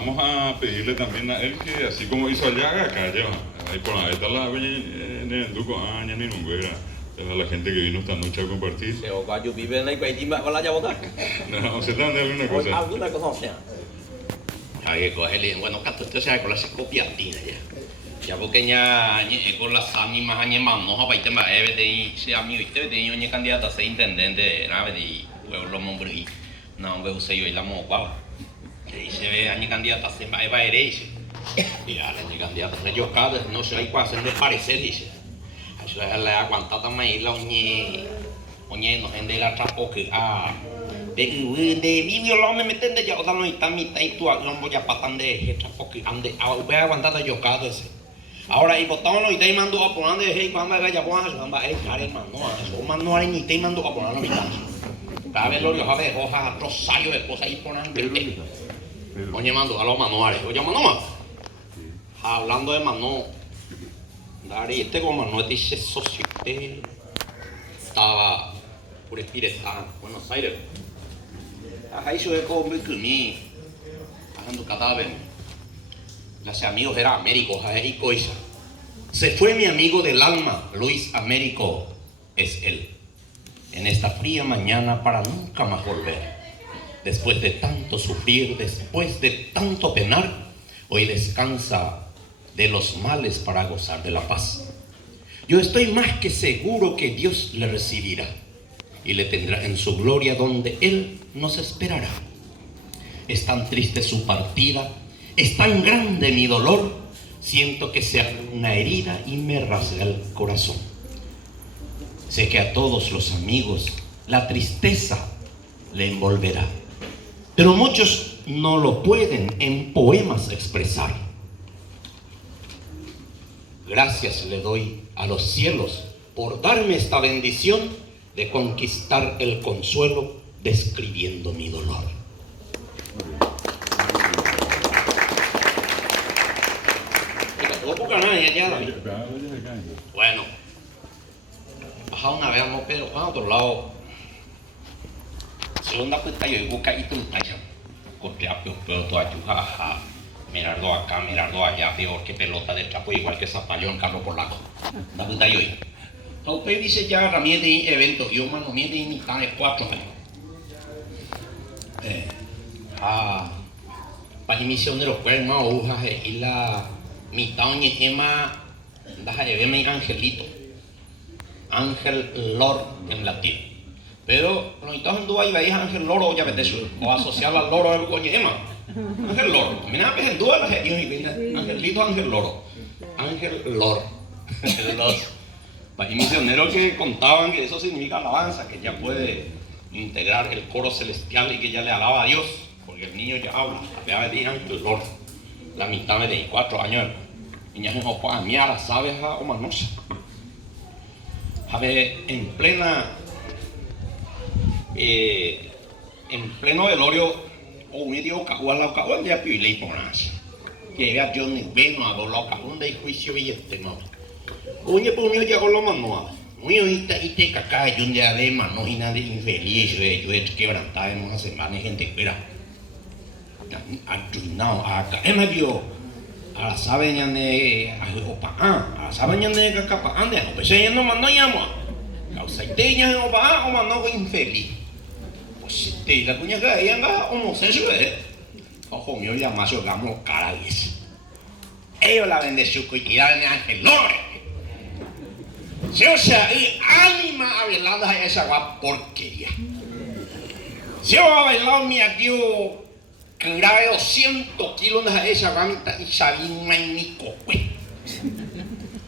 vamos a pedirle también a él que, así como hizo allá, haga acá, lleva. Ahí por ahí está la Duco, ya ni nunca. La gente que vino esta noche a compartir. Se o guayo vive en el país, con la llave. No, usted está dando alguna cosa. Alguna cosa, o sea. Hay que cogerle, bueno, que usted sabe con la copiatina ya. Ya porque ya con las ánimas años más no va a ir a ver de si a mí usted de un candidato a ser intendente nave de pueblo Mombrí. No, veo se yo y la mopa. Que se ve año candidato a ser va a herencia. Y ahora el candidato me yo cada no sé hay cuál hacer de parecer dice. Eso es la aguantada también la oñe no gente la trapo que de vivio lo me meten de ya otra no está mitad y tú no voy a patan de trapo que ande voy a aguantar yo cada ese. Ahora y botamos y te mando a poner de hey cuando vaya a eso va a estar el mando eso mando a ni te mando a poner mitad. Cada vez lo yo a ver hojas rosario de cosas ahí ponen oye mando a los manuales oye mano hablando de mano Dari este como no dice socio estaba por Espíritu Buenos Aires ahí yo he comido que mi haciendo cadáver las amigos era Américo ahí coisa se fue mi amigo del alma Luis Américo es él en esta fría mañana para nunca más volver después de tanto sufrir después de tanto penar hoy descansa de los males para gozar de la paz. Yo estoy más que seguro que Dios le recibirá y le tendrá en su gloria donde Él nos esperará. Es tan triste su partida, es tan grande mi dolor, siento que se abre una herida y me rasga el corazón. Sé que a todos los amigos la tristeza le envolverá, pero muchos no lo pueden en poemas expresar. Gracias le doy a los cielos por darme esta bendición de conquistar el consuelo describiendo mi dolor. Bueno, baja una vez, no, pero a otro lado, segunda cuenta yo busca y tú allá, porque a pero tú ayudas mirarlo acá, mirarlo allá, peor que pelota de trapo, igual que zapallón, carro polaco. Da puta yo. Entonces dice ya ramien de eventos, yo mano mien de iniciales 4 años. Para misioneros pues más hojas y la mitad ni tema deja de verme Angelito. Ángel Lord en latín. Pero lo mitad en duda y veis Ángel Loro ya vete o asociar al loro del coño Ángel Loro, mira que en duda las Angelito Ángel Loro. Ángel Lord. Los misioneros que contaban que eso significa alabanza, que ya puede integrar el coro celestial y que ya le alaba a Dios, porque el niño ya habla, ya me digan Ángel Lord, la mitad de 4 años, niñas en Opa, mía las sabes o manosa. A ver, en pleno velorio, o medio cagual de apilei ponas, que era Johnny Beno a lo cabrón de juicio y no. Oye, pues yo ya con lo manual. Muy ahorita y te caca, yo un día de mano y nada de infeliz, yo he quebrantado en una semana y gente fuera. Arruinado, acá, me dio. A la sabeña de Opa, a la sabeña de Cacapa, ande, pues ella no mandó llamo. Causa y teña en Opa, o mandó infeliz. Pues te la cuña que ella anda homosexual, ojo mío, ya más yo gamo carales. Ellos la bendición que tiran Ángel Lore. Si o sea, y ánima a bailar a esa guapa porquería. Si yo a bailar mi tío que grave 200 kilos de esa ramita y salí un magnífico, güey.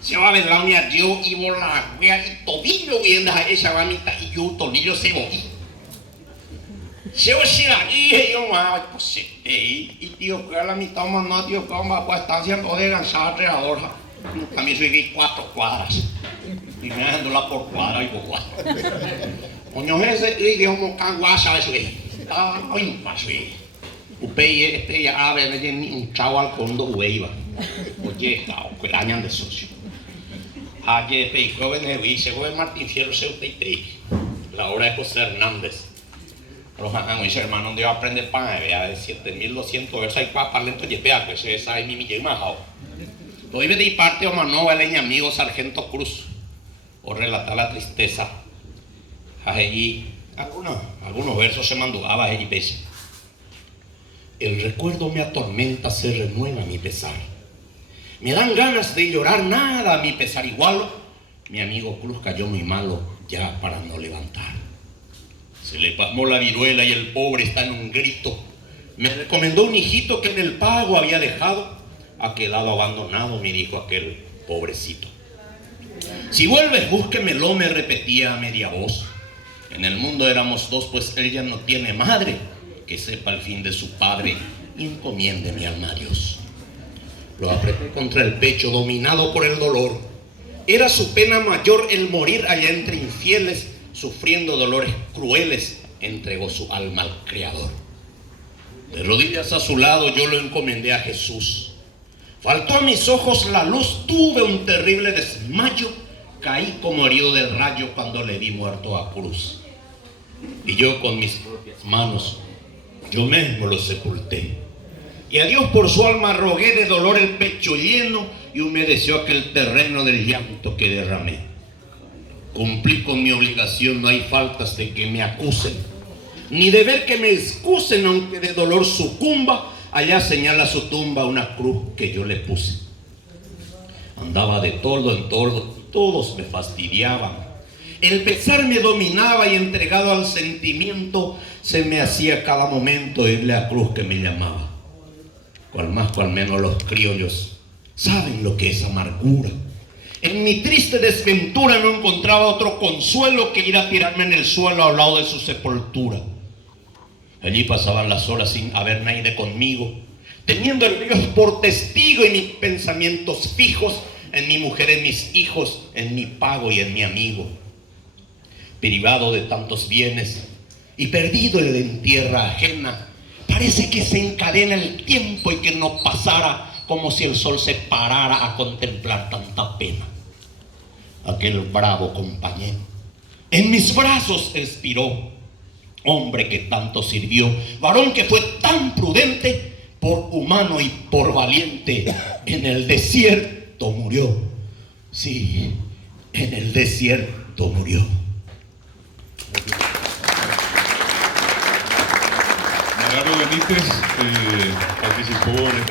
Si yo a bailar mi tío y volar, y tobillo viendo a esa ramita y yo tobillo se moví. Si yo si la dije yo más, pues y tío que a la mitad más no, tío que vamos a estar haciendo de lanzar alrededor. También soy de 4 cuadras. Y me dejándola por cuadra y por cuadra. Coño ese y que como canguasa eso es. Ay, paso y. Upey ya a ver un chavo al fondo ueiba. Oye, que la añan de socio. Ayer peico en el se fue Martín Fierro 63. La hora de José Hernández. Pero mis hermanos de aprender pan, vea, de 7.200 versos hay para lento y vea, que se sabe mi más. Hoy me di parte o manó el amigo Sargento Cruz, o relatar la tristeza. Allí, algunos versos se mandugaba allí, veces. El recuerdo me atormenta, se renueva mi pesar. Me dan ganas de llorar, nada a mi pesar igual. Mi amigo Cruz cayó muy malo, ya para no levantar. Se le pasmó la viruela y el pobre está en un grito. Me recomendó un hijito que en el pago había dejado. A qué lado abandonado, me dijo aquel pobrecito. Si vuelves, búsquemelo, me repetía a media voz. En el mundo éramos dos, pues él ya no tiene madre. Que sepa el fin de su padre y encomiende mi alma a Dios. Lo apreté contra el pecho, dominado por el dolor. Era su pena mayor el morir allá entre infieles, sufriendo dolores crueles, entregó su alma al Creador. De rodillas a su lado yo lo encomendé a Jesús. Faltó a mis ojos la luz, tuve un terrible desmayo, caí como herido del rayo cuando le vi muerto a cruz. Y yo con mis propias manos, yo mismo lo sepulté. Y a Dios por su alma rogué de dolor el pecho lleno y humedeció aquel terreno del llanto que derramé. Cumplí con mi obligación, no hay faltas de que me acusen, ni de ver que me excusen, aunque de dolor sucumba. Allá señala su tumba una cruz que yo le puse. Andaba de tordo en tordo, todos me fastidiaban. El pesar me dominaba y entregado al sentimiento, se me hacía cada momento irle a cruz que me llamaba. Cual más, cual menos los criollos saben lo que es amargura. En mi triste desventura no encontraba otro consuelo que ir a tirarme en el suelo al lado de su sepultura. Allí pasaban las horas sin haber nadie conmigo, teniendo el Dios por testigo y mis pensamientos fijos en mi mujer, en mis hijos, en mi pago y en mi amigo. Privado de tantos bienes y perdido en tierra ajena, parece que se encadena el tiempo y que no pasara, como si el sol se parara a contemplar tanta pena. Aquel bravo compañero en mis brazos expiró. Hombre que tanto sirvió, varón que fue tan prudente, por humano y por valiente, en el desierto murió. Sí, en el desierto murió. Gerardo Benítez participó en esta